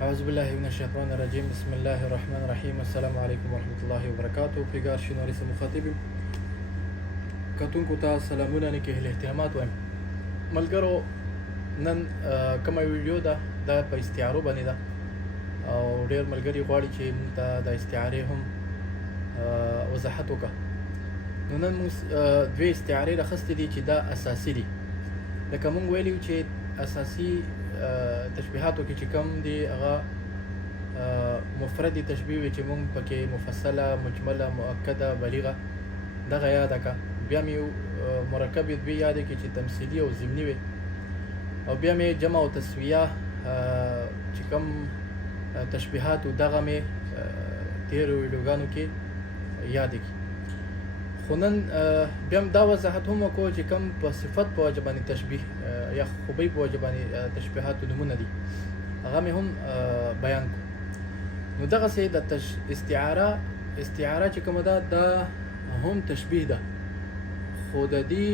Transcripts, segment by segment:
أعوذ بالله من الشيطان الرجيم. بسم الله الرحمن الرحيم. السلام عليكم ورحمة الله وبركاته. پیگار شنواری سے مخاطب کتونکو ته سلامونه نه کې احترامات وایم. ملګرو نن کومه ویډیو ده دا په استعارو باندې ده او ډېر ملګري غواړي چې موږ ته د استعارې هم وضاحت وکړه. نو نن موږ دوې استعارې راخیستې دي چې دا اساسي دي. لکه موږ ویلي چې اساسي تشبیهاتو کې چې کوم دي هغه مفردي تشبیه وي چې موږ پکې مفصله، مجمله، مؤکده، بلیغه دغه یاده کړه. بیا مې مرکبې دوې یادې کړې چې تمثیلي او ضمني وي، او بیا مې جمع او تسویه چې کوم تشبیهات و دغه مې تېرو ویډیوګانو کې یادې کړي. خو نن بیا هم دا وضاحت هم وکړو چې کوم په صفت په وجه باندې تشبیه یا خوبۍ په وجه باندې تشبیهاتو نومونه دي هغه مې هم بیان کړو. نو دغسې د استعاره چې کومه ده دا هم تشبیه ده، خو د دې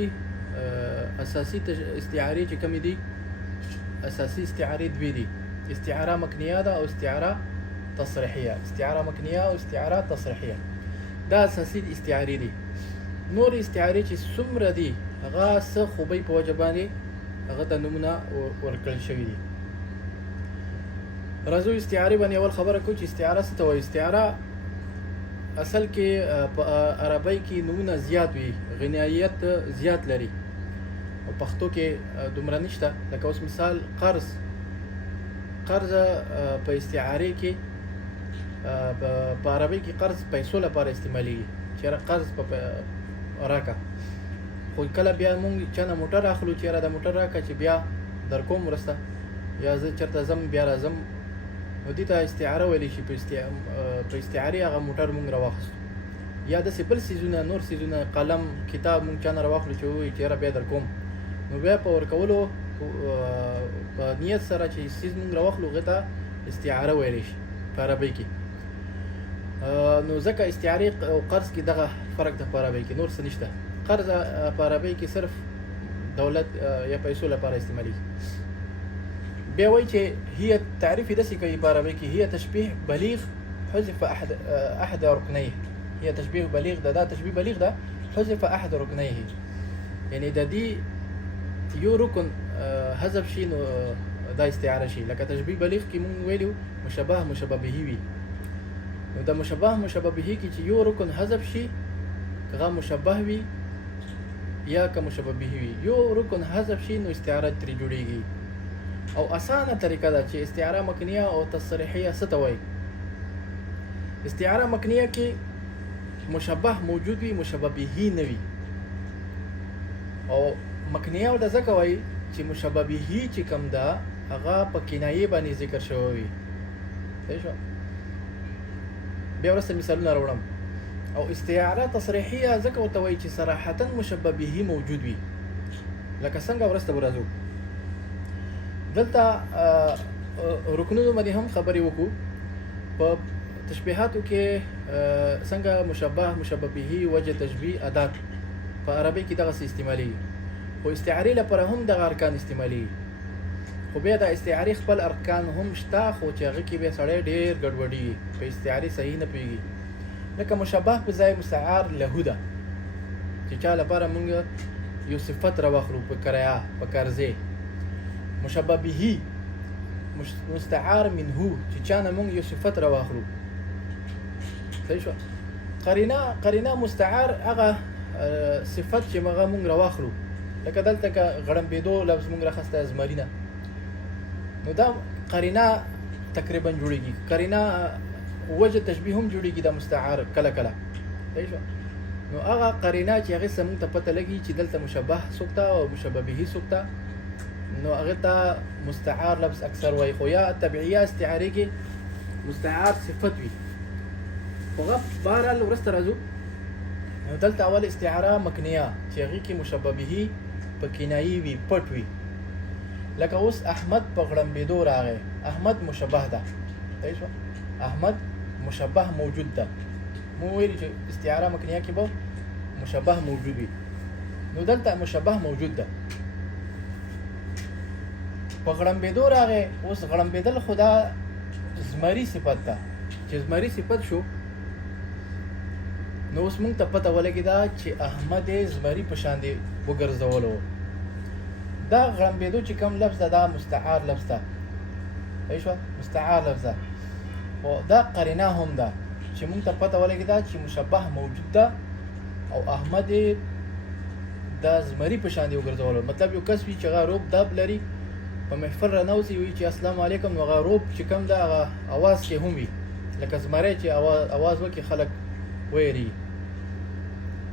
اساسي استعارې چې کومې دي، اساسي استعارې دوې دي: استعاره مکنیه ده او استعاره تصریحیه. استعاره مکنیه او استعاره تصریحیه دا اساسي استعارې دي. نور استعارې چې څومره دي هغه څه خوبۍ په وجه باندې هغه ته نومونه ورکړل شوي دي. راځو استعارې باندې اول خبره کوو چې استعاره څه ته وایي. استعاره اصل کې په عربی کې نومونه زیات وي، غنایت زیات لري، او پښتو کې دومره نشته. لکه اوس مثال قرض په استعارې کې په عربی کې قرض پیسو لپاره استعمالیږي، چېرې قرض په راکه. خو کله بیا مونږ چانه موټر اخلو، چېرې د موټر راکه چې بیا در کوم مرسته، یا زه چېرته ځم بیا راځم، نو دې ته استعاره ویلی شي. په استعارې هغه موټر مونږ راواخیستو. یا داسې بل څیزونه، نور څیزونه، قلم، کتاب مونږ چانه راواخلو چې ووایي چېرې بیا در کوم، نو بیا په ورکولو په نیت سره چې څیز مونږ راواخلو هغې ته استعاره ویلی شي په عربۍ کې. نو ځکه استعارې او قرض کې دغه فرق ده په عربۍ کې، نور څه نشته. قرض په عربۍ کې صرف دولت یا پیسو لپاره استعمالیږي. بیا وایي چې هي تعریف داسې کوي په عربۍ کې: هي تشبیه بلیغ حذف احد رکنیه. هي تشبیه بلیغ ده، دا تشبیه بلیغ ده حذف احد رکنیه، یعنی د دې یو رکن حذف شي نو دا استعاره شي. لکه تشبیه بلیغ کې مونږ ویلو مشبه مشبه به وي، نو د مشبه مشبه به کې چې یو رکن حذف شي، که مشبه وي یا که مشبه به وي، یو رکن حذف شي نو استعاره ترې جوړیږي. او اسانه طریقه ده چې استعاره مکنیه او تصریحیه څه ته وایي. استعاره مکنیه کې مشبه موجود وي، مشبه به نه وي. او مکنیه ورته ځکه وایي چې مشبه به چې کوم ده هغه په کنایې باندې ذکر شوی وي. صحیح شو؟ بیا وروسته مثالونه راوړم. او استعاره تصریحیه ځکه ورته وایي چې صراحتا مشبه به موجود وي. لکه څنګه وروسته به راځو. دلته رکنونو باندې هم خبرې وکړو. په تشبیهاتو کې څنګه مشبه به وجه تشبیه ادات په عربي کې دغسې استعمالیږي، خو استعارې لپاره هم دغه ارکان استعمالیږي. خو بیا د استعارې خپل ارکان هم شته، خو چې هغه کې بیا سړی ډېر ګډوډېږي، په استعارې صحیح نه پوهېږي. لکه مشبه په ځای مستعار له ده، چې چا لپاره موږ یو صفت راواخلو په کرایه، په قرضې. مشبه به مستعار منه، چې چا نه موږ یو صفت راواخلو. صحیح شو؟ قرینه مستعار هغه صفت چې موږ راواخلو. لکه دلته که غړمبېدو لفظ موږ راخسته زمرینه، نو دا قرینه تقریبا جوړیږي. قرینه وجه تشبیه هم جوړیږي د مستعار کله کله. صحیح شو؟ نو هغه قرینه چې هغې څه موږ ته پته لګي چې دلته مشبه څوک ته او مشبه به څوک ته، نو هغې ته مستعار لفظ اکثر وایي. خو یا طبیعیه استعارې کې مستعار صفت وي. خو هغه بهرحال وروسته راځو. نو دلته اول استعاره مکنیه چې هغې کې مشبه به په کنایي وي، پټ وي. لکه اوس احمد په غړمبېدو راغی، احمد مشبه ده. صحیح شو؟ احمد مشبه موجود ده. مو ویلي چې استعاره مکنیه کې به مشبه موجود وي، نو دلته مشبه موجود ده. په غړمبېدو راغی. اوس غړمبېدل خو دا زمري صفت ده چې زمري صفت شو نو اوس مونږ ته پته ولګېده چې احمد یې زمري په شان دی وګرځولو. دا غړمبېدو چې کوم لفظ ده دا مستعار لفظ ده، صحیح شوه، مستعار لفظ ده. خو دا قرینه هم ده چې مونږ ته پته ولګېده چې مشبه موجود ده او احمد یې دا زمري په شان دی وګرځولو. مطلب یو کس وي چې هغه روب داب لري، په محفل رانوځي وي چې السلام علیکم، نو هغه روب چې کوم ده هغه اواز کې هم وي لکه زمری چې اواز وکړي خلک ویری.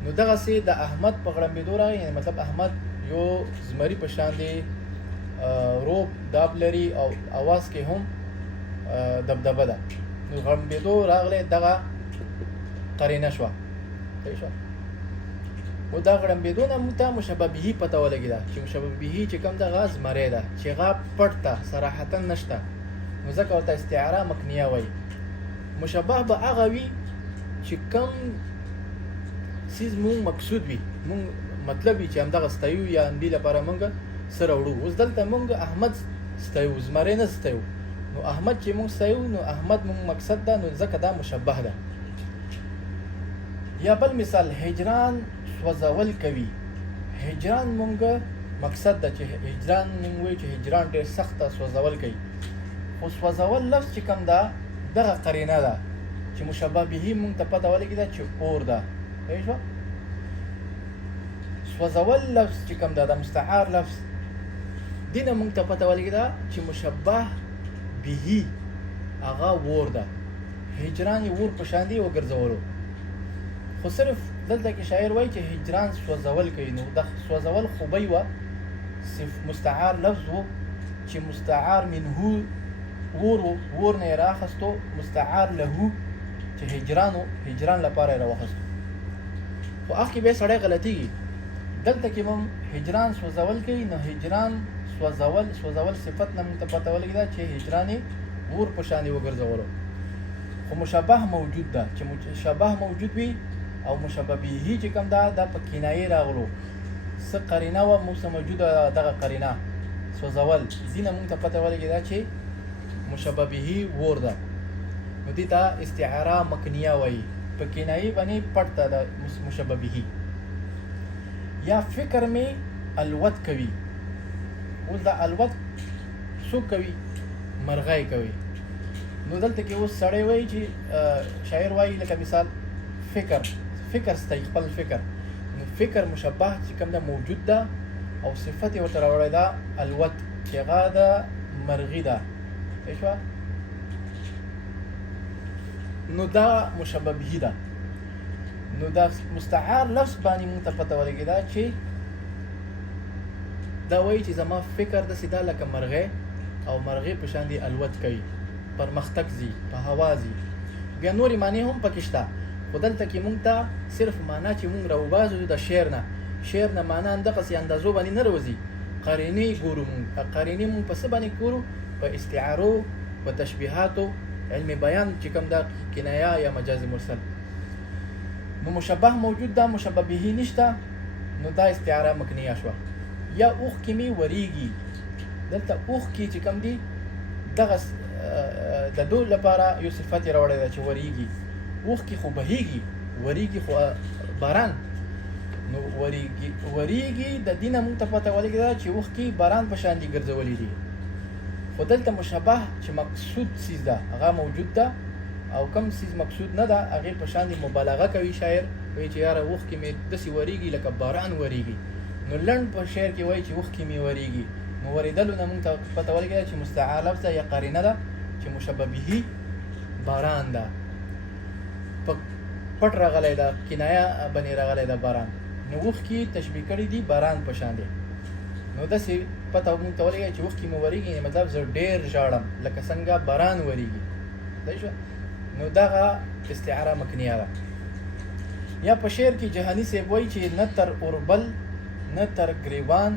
نو دغسې د احمد په غړمبېدو راغی، یعنې مطلب احمد یو زمري په شان دی روب داب لري او اواز کې هم دبدبه ده. نو غړمبېدو راغلی دغه قرینه شوه، صحیح شوه. و دا غړمبېدو نه موږ ته مشبه به پته ولګېده چې مشبه به چې کوم ده هغه زمری ده چې هغه پټ ده، صراحتا نشته، نو ځکه ورته استعاره مکنیه وایي. مشبه به هغه وي چې کوم سیز مونږ مقصود وي، مونږ مطلب وي چې همدغه ستایو یا همدې لپاره مونږ سره وړو. اوس دلته مونږ احمد ستایو، زمری نه ستایو. نو احمد چې مونږ ستایو نو احمد مونږ مقصد ده، نو ځکه دا مشبه ده. یا بل مثال هجران سوځول کوي. هجران مونږ مقصد ده چې هجران مونږ وایو چې هجران ډېر سخته سوځول کوي. خو سوځول لفظ چې کوم ده دغه قرینه ده چې مشبه به مونږ ته پته ولګېده چې اور ده، صحیح شوه. سوځول لفظ چې کوم ده د مستعار لفظ دې نه مونږ ته پته ولګېده چې مشبه به هغه اور ده، هجران یې اور په شان دی وګرځولو. خو صرف دلته کې شاعر وایي چې هجران سوځول کوي. نو د سوځول خوبی وه مستعار لفظ و چې مستعار منه اور و، اور نه یې راخستو، مستعار له چې هجران لپاره یې راوخستو. خو اخکې بیا سړی غلطېږي. دلته کې هم هجران سوځول کوي، نو هجران سوځول صفت نه موږ ته پته ولګېده چې هجران یې اور په شان یې وګرځولو. خو مشبه موجود ده، چې مشبه موجود وي او مشبه به چې کوم ده دا په کنایې راغلو، څه قرینه وه موږ سره موجوده دغه قرینه سوځول، دې نه موږ ته پته ولګېده چې مشبه به اور ده. نو دې ته استعاره مکنیه وایي، په کنایې باندې پټ ده د مشبه به. یا فکر مې الوت کوي. اوس دا الوت څوک کوي؟ مرغۍ کوي. نو دلته کې اوس سړی وایي چې شاعر وایي لکه مثال فکر ستایي خپل فکر. نو فکر مشبه چې کوم ده موجود ده او صفت یې ورته راوړی ده الوت چې هغه د مرغي ده، صحیح شوه. نو دا مشبه به ده. نو دا مستعار لفظ باندې موږ ته پته ولګېده چې دا وایي چې زما فکر داسې ده لکه مرغۍ، او مرغۍ په شان دي الوت کوي، پرمختګ ځي، په هوا ځي. بیا نورې معنی هم پکې شته، خو دلته کې موږ ته صرف معنا چې موږ راوباسو د شعر نه معنا همدغسې اندازو باندې نه راوځي. قرینې ګورو موږ، قرینې موږ په څه باندې ګورو؟ په استعارو، په تشبیهاتو، علم بیان چې کوم دا کنایه یا مجاز مرسل. نو مشبه موجود ده، مشبه به نشته، نو دا استعاره مکنیه شوه. یا اوښکې مې وریږي. دلته اوښکې چې کوم دي دغه د دو لپاره یو صفت یې راوړی ده چې وریږي. اوښکې خو بهیږي، وریږي خو باران. نو وریږي د دې نه موږ ته پته ولګېده چې اوښکې باران په شان دي ګرځولي دي. خو دلته مشبه چې مقصود سیز ده هغه موجود ده، او کم سیز مقصود نه ده هغې په شان دي مبالغه کوي شاعر، وایي چې یاره اوښکې مې داسې وریږي لکه باران وریږي. نو لنډ په شعر کې وایي چې اوښکې مې وریږي. نو ورېدلو نه موږ ته پته ولګېده چې مستعار لفظ ده یا قرینه ده چې مشبه به باران ده، په پټ راغلی ده، کنایه باندې راغلی ده باران. نو اوښکې تشبیه کړي دي باران په شان دی. نو داسې پته موږ ته ولګېږي چې اوښکې مې وریږي، مطلب زه ډېر ژاړم لکه څنګه باران وریږي، صحیح شوه. نو دغه استعاره مکنیه ده. یا په شعر کې جهاني صاحب وایي چې نه تر اوربل، نه تر ګریوان،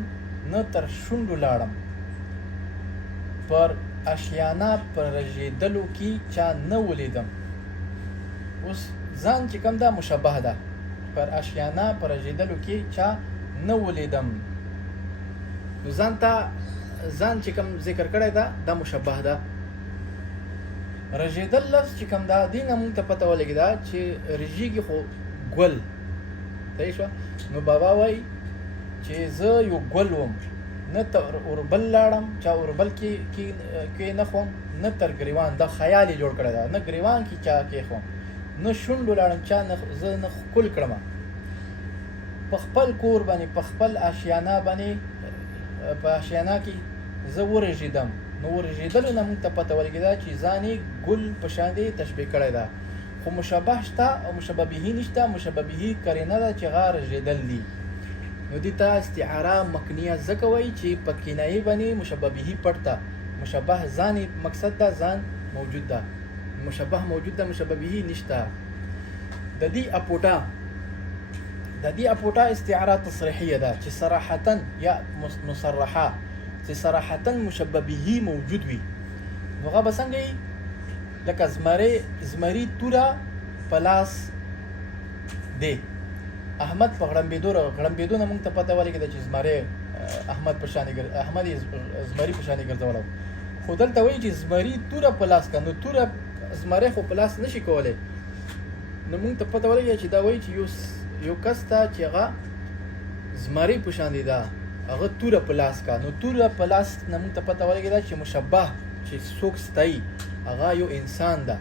نه تر شونډو لاړم، پر اشیانه پر رژېدلو کې چا نه ولیدم. اوس ځان چې کوم ده مشبه ده، پر اشیانه پر رژېدلو کې چا نه ولیدم. نو ځان چې کوم ذکر کړی ده دا مشبه ده. رژېدل لفظ چې کوم دا دې نه مونږ ته پته ولګېده چې رژېږي خو ګل صحیح شوه. نو بابا وایي چې زه یو ګل وم، نه تر اوربل لاړم چا اوربل کې نه خوم، نه تر ګریوان دا خیال یې جوړ کړی ده، نه ګریوان کې چا کېښوم، نه شونډو لاړم چا نه زه نه ښکل کړم، په خپل کور باندې په خپل آشیانه باندې په آشیانه کې زه ورژېدم. نو ورژېدلو نه مونږ ته پته ولګېده چې ځان یې ګل په شان دی تشبیه کړی ده، خو مشبه شته او مشبه به نشته. مشبه به قرینه ده چې هغه رژېدل دي. نو دې ته استعاره مکنیه ځکه وایي چې په کنایې باندې مشبه به پټ ده، مشبه ځان مقصد ده، ځان موجود ده، مشبه موجود ده، مشبه به نشته. د دې اپوټا استعاره تصریحیه ده چې صراحتا یا مصرحه چې صراحتا مشبه به موجود وي. نو هغه به څنګه وي؟ لکه زمري توره په لاس دی، احمد په غړمبېدو نه مونږ ته پته ولګېده چې زمری احمد یې زمري په شانې ګرځولی. خو دلته وایي چې زمري توره په لاس که، نو توره زمری خو په لاس نشي کولی. نو مونږ ته پته ولګېده چې دا وایي چې یو کس ته چې هغه زمری په شانې ده، هغه توره په لاس کا. نو توره په لاس نه مونږ ته پته ولګېده چې مشبه چې څوک ستایي هغه یو انسان ده،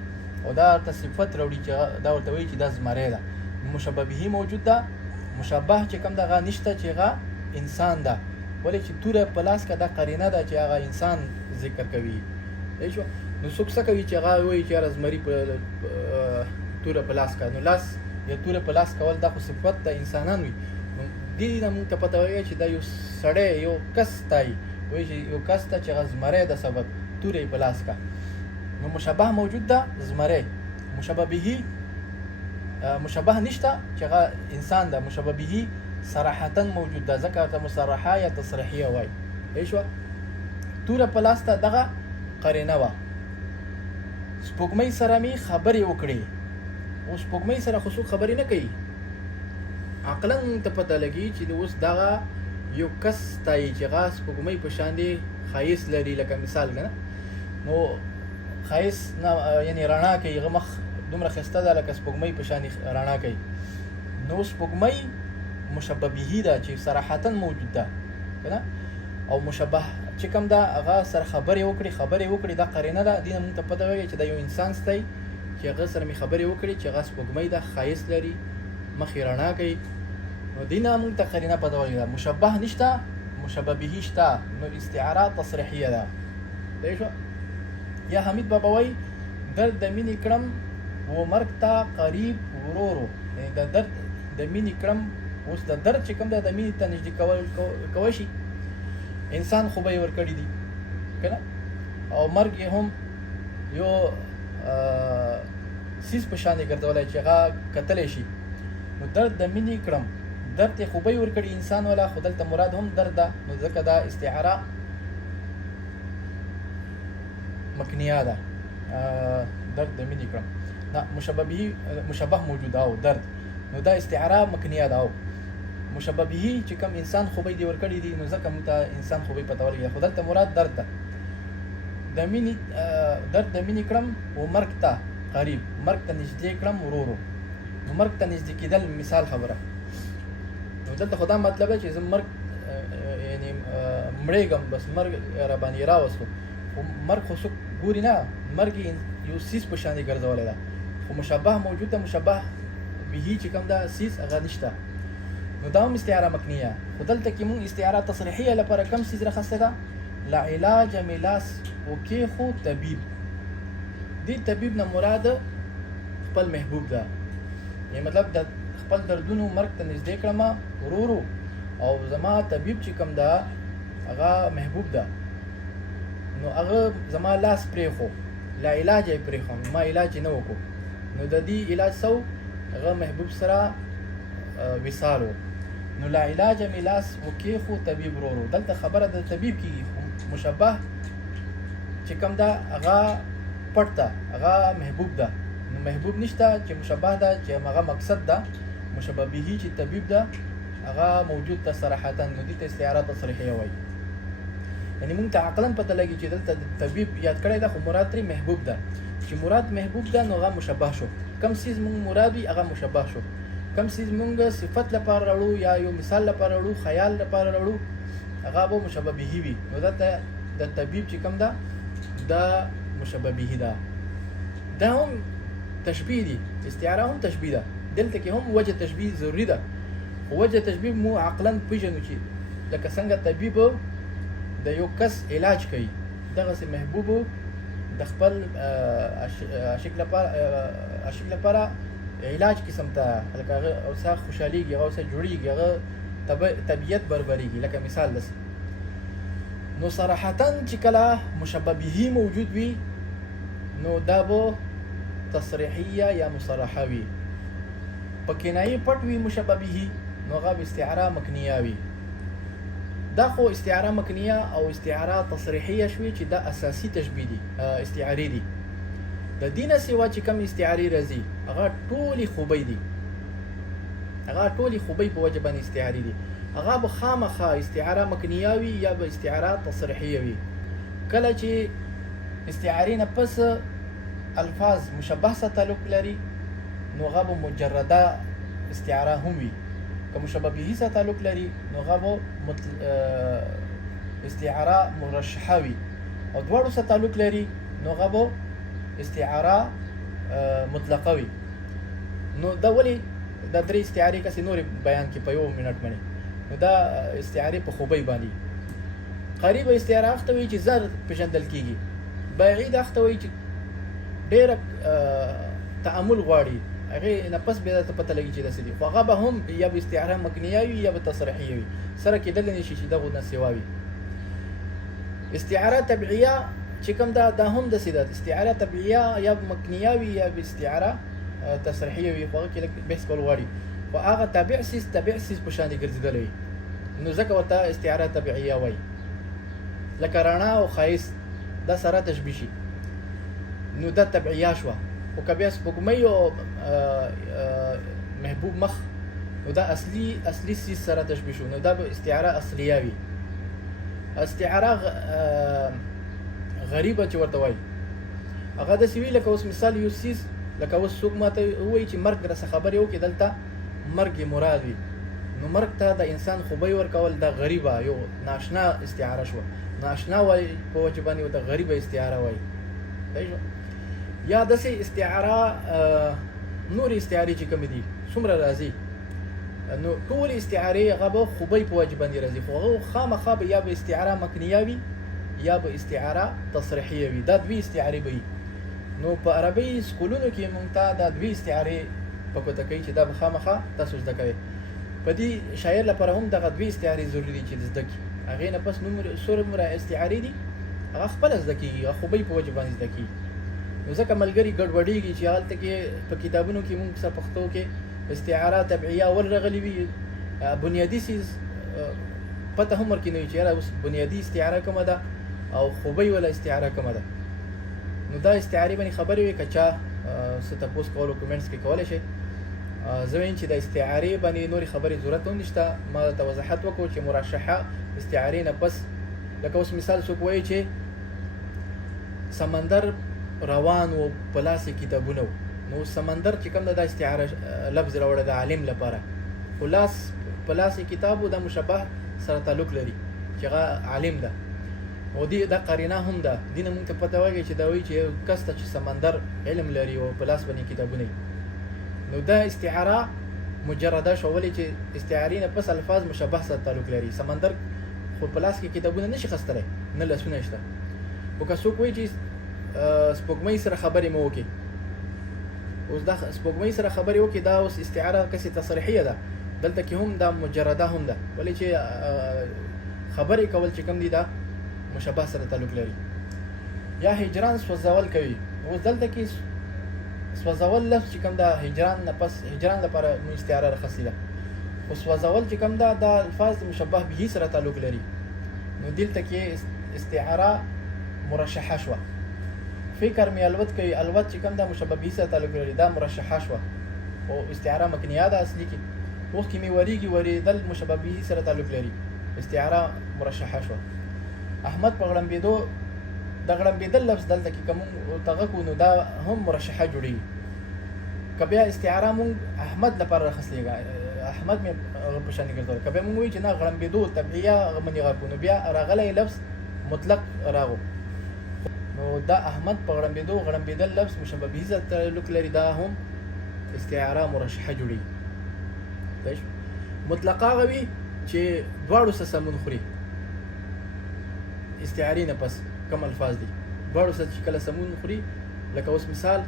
او دا ورته صفت راوړي چې دا ورته وایي چې دا زمری ده. مشبه به موجود ده، مشبه چې کوم ده هغه نشته چې هغه انسان ده، ولې چې توره په لاس کا دا قرینه ده چې هغه انسان ذکر کوي. ایشو نو څوک څه کوي چې هغه وایي چې هغه زمری په توره په لاس کا. نو لاس یا توره په لاس کول دا خو صفت د انسانان وي. نو دې نه مونږ ته پته ولګېږي چې دا یو سړی یو کس ستایي، وایي چې یو کس ته چې هغه زمری د سبب توره یې په لاس کا. نو مشبه موجود ده زمری، مشبه به مشبه نشته چې هغه انسان ده. مشبه به صراحتا موجود ده، ځکه ورته مصرحه یا تصریحیه وایي. ایشوه توره په لاس ته دغه قرینه وه. سپوږمۍ سره مې خبرې وکړې. اوس سپوږمۍ سره خو څوک خبرې نه کوي، عقلا ته پته لګي چې اوس دغه یو کس ستایي چې هغه سپوږمۍ په شان دی ښایست لري. لکه مثال که نه، نو ښایست نه یعنې رڼا کوي، هغه مخ دومره ښایسته ده لکه سپوږمۍ په شان رڼا کوي. نو سپوږمۍ مشبه به ده چې صراحتا موجود ده که نه، او مشبه چې کوم ده هغه سره خبرې وکړي دا قرینه ده. دې نه مونږ ته پته ولګي چې دا یو انسان ستایي چې هغه سره مې خبرې وکړي چې هغه سپوږمۍ ده، ښایست لري، مخ یې رڼا کوي. نو دې نه مونږ ته قرینه پته ولګېده. مشبه نشته، مشبه به شته، نو استعاره تصریحیه ده. صحیح شو. یا حمید بابا وایي درد د مینې کړم و مرګ ته قریب ورورو. د درد د مینې کړم، اوس د درد چې کوم دی د مینې ته نږدې کولی شي، انسان خو به یې ورکړي دي که نه، او مرګ یې هم یو سیز په شان یې ګرځولی چې هغه کتلی شي. نو درد د مینې کړم، درد یې خو به یې ورکړي انسان والا، خو دلته مراد هم درد ده. نو ځکه دا استعاره مکنیه ده. درد د مینې کړم، نه مشبه موجود او درد، نو دا استعاره مکنیه ده. او مشبه به چې کوم انسان خو به دې ورکړي دي، نو ځکه موږ ته انسان خو به پته ولګېده، خو دلته مراد درد ده. درد د مینې کړم و مرګ ته قریب، مرګ ته نږدې کړم ورورو. نو مرګ ته نږدې کېدل مثال خبره. نو دلته خو دا مطلب دی چې زه مرګ یعنې مړېږم، بس مرګ را باندې راوستو. خو مرګ خو څوک ګوري نه، مرګ یو سیز په شان یې ګرځولی ده، خو مشبه موجود ده. مشبه به چې کوم ده سیز هغه نشته. نو دا هم استعاره مکنیه. خو دلته کې مونږ استعاره تصریحیه لپاره کوم سیز راخستی ده؟ لا علاج ملاس وکېښو طبیب. دې طبیب نه مراد خپل محبوب ده، یعنې مطلب د خپل دردونو مرګ ته نږدې کړم ورورو، او زما طبیب چې کوم ده هغه محبوب ده. نو هغه زما لاس پرېښو، لا علاج یې پرېښو، ما علاج یې نه وکړو. نو د دې علاج څه و؟ هغه محبوب سره وصال و. نو لا علاج ملاس وکېښو طبیب ورورو. دلته خبره د طبیب کېږي، مشبه چې کوم ده هغه پټ ده، هغه محبوب ده. نو محبوب نشته چې مشبه ده چې هغه مقصد ده. مشبه به چې طبیب ده هغه موجود ده صراحتا. نو دې ته استعاره تصریحیه وایي. یعنې مونږ ته عقلا پته لګي چې دلته طبیب یاد کړی ده، خو مراد ترې محبوب ده. چې مراد محبوب ده نو هغه مشبه شو. کم سیز مونږ مراد وي هغه مشبه شو. کم سیز مونږ صفت لپاره راوړو یا یو مثال لپاره راوړو، خیال لپاره راوړو، هغه به مشبه به وي. نو دا د طبيب چې کوم ده دا مشبه به ده. دا هم تشبیه دي، استعاره هم تشبیه ده. دلته کې هم وجه تشبیه ضروری ده. وجه تشبیه مو عقلا پیژنو چې لکه څنګه طبيب د یو کس علاج کوي، دغه سي محبوب د خپل عاشق لپاره علاج قسم ته لکه هغه اوسه خوشحاليږي، هغه اوسه جوړیږي، هغه طبيعت بربريږي. لکه مثال داسې نو صراحتا چې کله مشبه به موجود وي نو دا به تصریحیه یا مصرحه وي. په کنایه پټ وي مشبه به نو هغه استعاره مکنیه وي. دا خو استعاره مکنیه او استعاره تصریحیه شوي چې دا اساسي تشبیه دي، استعارې دي. د دینه سیوا چې کوم استعارې راځي هغه ټولې خوبۍ دي، هغه ټولې خوبۍ په وجه باندې استعارې دي. هغه به خامخا استعاره مکنیه وي یا به استعاره تصریحیه وي. کله چې استعارې نه پس الفاظ مشبه سره تعلق لري نو هغه به مجرده استعاره هم وي. که مشبه به سره تعلق لري نو هغه به استعاره مرشحه وي. او دواړو سره تعلق لري نو هغه به استعاره مطلقه وي. نو دا ولې دا درې استعارې کسې نور بیان کې په یو منټ باندې. نو دا استعارې په خوبۍ باندې. قریب استعاره هغه وي چې زر پیژندل کیږي. بعید هغه وي چې ډېر تأمل غواړي، هغه نه پس به ته پته لګي چې داسې دي. خو هغه به هم یا به استعاره مکنیه وي یا به تصریحیه وي، سره کېدل نشي چې دغه نه سوا وي. استعاره تبعیه چې کوم دا هم داسې ده. استعاره تبعیه یا مکنیه وي یا به استعاره تصریحیه وي، خو هغه کې لږ بحث کول غواړي. خو هغه تابع سیز په شان دي ګرځېدلی وي نو ځکه ورته استعاره تبعیه وایي. لکه رڼا او ښایست دا سره تشبیه شي نو دا تبعیه شوه. خو که بیا سپوږمۍ او محبوب مخ نو دا اصلي سیز سره تشبیه شو نو دا به استعاره اصلیه وي. استعاره غریبه چې ورته وایي هغه داسې وي لکه اوس مثال یو سیز، لکه اوس څوک ماته ووایي چې مرګ راسه خبرې وکړي دلته مرګ مراد وي نو مرګ ته د انسان خوبۍ ورکول دا غریبه یو ناشنا استعاره شوه. ناشنا وایي په وجه باندې ورته غریبه استعاره وایي. صحیح شو؟ یا داسې استعاره نور استعارې چې کومې دي څومره راځي نو ټول استعارې هغه به خوبۍ په وجه باندې راځي. خو هغه خامخا به یا به استعاره مکنیه وي یا به استعاره تصریحیه وي. دا دوی استعارې به وي. نو په عربي سکولونو کې مونږ ته دا دوی استعارې په پته کوي چې دا به خامخا تاسو زده کوئ. په دې شاعر لپاره هم دغه دوی استعارې ضروري دي چې زده کړي. هغې نه پس څومره استعارې دي هغه خپله زده کېږي، هغه خوبۍ په وجه باندې زده کېږي. نو ځکه ملګري ګډوډېږي چې هلته کې په کتابونو کې مونږ سره پښتو کې استعاره تبعیه ول راغلي وي، بنیادي څیز پته هم ورکې نه وي چې یاره اوس بنیادي استعاره کومه ده او خوبۍ ولا استعاره کومه ده. نو دا استعارې باندې خبرې وي که چا څه تپوس کولو کمنټس کې کولی شئ. زه وایم چې د استعارې باندې نورې خبرې ضرورت هم نشته. ما ته وضاحت وکړو چې مرشحه استعارې نه پس لکه اوس مثال څوک وایي چې سمندر روان و په لاس یې کتابونه و نو سمندر چې کوم دا استعاره لفظ راوړی د عالم لپاره، خو په لاس یې کتاب و دا مشبه سره تعلق لري چې هغه عالم ده. او دا قرینه هم ده. دې نه مونږ ته پته وایي چې دا وایي چې یو کس ته چې سمندر علم لري او په لاس باندې کتابونه نو دا استعاره مجرده شو. ولې چې استعارې نه پس الفاظ مشبه سره تعلق لري. سمندر خو په لاس کې کتابونه نشي خستلی، نه لاسونه شته. خو که څوک وایي چې سپوږمۍ سره خبرې مو وکړي، اوس دا سپوږمۍ سره خبرې وکړي دا اوس استعاره کسې تصریحیه ده. دلته کې هم دا مجرده هم ده. ولې چې خبرې کول چې کوم دي دا مشبه سره تعلق لري. یا هجران سوځول کوي. اوس دلته کې سوځول لفظ چې کوم دا هجران نه پس هجران لپاره استعاره راخستې ده. خو سوځول چې کوم دا الفاظ مشبه به سره تعلق لري نو دلته کې استعاره مرشحه شوه. فکر می الوت کوي، الوت چې کوم دا مشبه به سره تعلق لري دا مرشحه شوه او استعاره مکنیه ده اصلي کې. وخت کې می وریږي وریدل مشبه به سره تعلق لري، استعاره مرشحه شوه. احمد په غړمبېدو د غړمبېدل لفظ دلته کې کوم دغه کو نو دا هم مرشحه جوړي. کبیا استعاره مونږ احمد لپاره راخصلېږي، احمد مې په شان ګرځول. کبیا مونږ وایي چې نه غړمبېدو طبيعه غمنې غاکو نو بیا راغلی لفظ مطلق راغو. نو دا احمد په غړمبېدل لفظ مشبه به ذات تعلق لري، دا هم استعاره مرشحه جوړي. مطلقه غوي چې دواړو سره سمون خوري. استعارې نه پس کوم الفاظ دي دواړو سره چې کله سمون خوري، لکه اوس مثال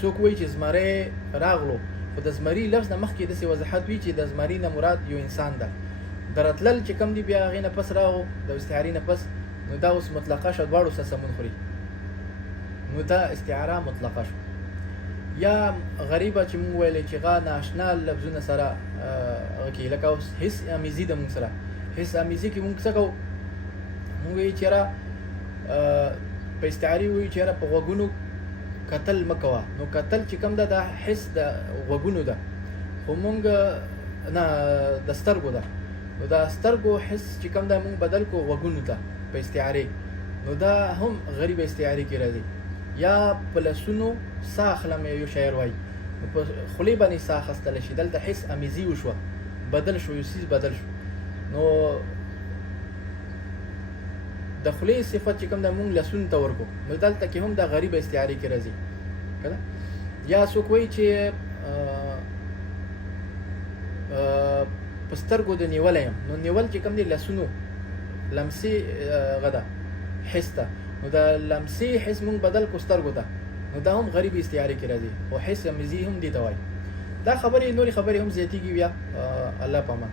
څوک وایي چې زمری راغلو، خو د زمري لفظ نه مخکې داسې وضاحت وي چې د زمري نه مراد یو انسان ده. درتلل چې کم دی بیا هغې نه پس راغو د استعارې نه پس، نو دا اوس مطلقه شو، دواړو سره سمون خوري، نو دا استعاره مطلقه شو. یا غریبه چې مونږ ویلې چې غا ناشنا لفظونه سره هغه کې لکه اوس حس امیزي د مونږ سره حس امیزي کې مونږ څه کوو، مونږ وایي چېرې په استعارې وایي چېرې په غوږونو کتل مه کوه. نو کتل چې کوم ده دا حس د غوږونو ده، خو مونږ نه د سترګو ده. نو دا سترګو حس چې کوم ده مونږ بدل کو غوږونو ته په استعارې، نو دا هم غریبه استعارې کې راځي. یا په لاسونو ساه اخلم، یو شاعر وایي په خولې باندې ساه اخیستلی شي، دلته حس امیزي وشوه، بدل شو، یو څیز بدل شو. نو د خولې صفت چې کوم ده مونږ لاسونو ته ورکو، نو دلته کې هم د غریبه استعارې کې راځي کنه. یا څوک وایي چې په سترګو د نیولی یم، نو نیول چې کوم دی لاسونو لمسي غده حس ته، نو دا لمسي حس مونږ بدل کو سترګو ته، نو دا هم غریبه استعارې کې راځي، او حس امیزي هم دي ته وایي. دا خبرې نورې خبرې هم زیاتېږي بیا الله پامان.